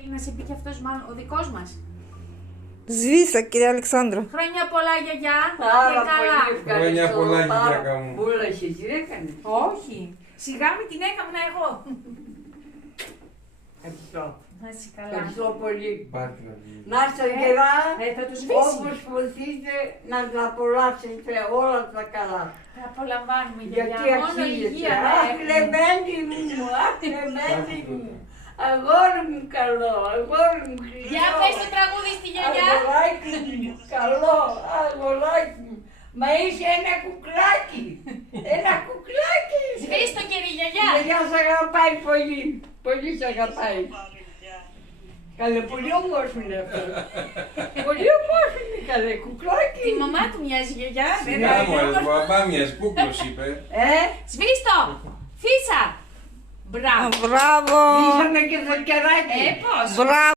Θέλει να σε πει και αυτός μάλλον ο δικός μας. Σβήσα, κυρία Αλεξάνδρα. Χρόνια πολλά, γιαγιά. Πάρα Και καλά. πολύ Χρόνια ευχαριστώ. πολλά, πάρα γυναίκα μου. Πολλά εσύ τι έκανες. Όχι. Σιγά με την έκανα εγώ. Ευχαριστώ. Να είσαι καλά. Ευχαριστώ πολύ. Πάρτε να δει. Να είστε καλά, Θα το σβήσει. όπως βοηθείτε να τα απολαύσετε όλα τα καλά. Θα απολαμβάνουμε, γιαγιά. Γιατί Μόνο αξίζεται. υγεία να Αχ, έχουμε. λεμέντη μου, αχ, λεμέντη μου. Αγόρι μου καλό, αγόρι μου χρυσό. Για πες το τραγούδι στη γιαγιά. Αγοράκι μου, καλό, αγοράκι μου. Μα είσαι ένα κουκλάκι, ένα κουκλάκι. Σβήσει το κερί, γιαγιά. Η γιαγιά σ' αγαπάει πολύ, πολύ σ' αγαπάει. Καλέ, πολύ όμορφο είναι αυτό. Πολύ όμορφο είναι, καλέ, κουκλάκι. Τη μαμά του μοιάζει, γιαγιά. Να μου αρέσει, μπαμπά μιας κούκλος είπε. Σβήσει το. Φύσα. Μπράβο. Μπράβο. Ήσαμε και το κεράκι. Πώς. Μπράβο.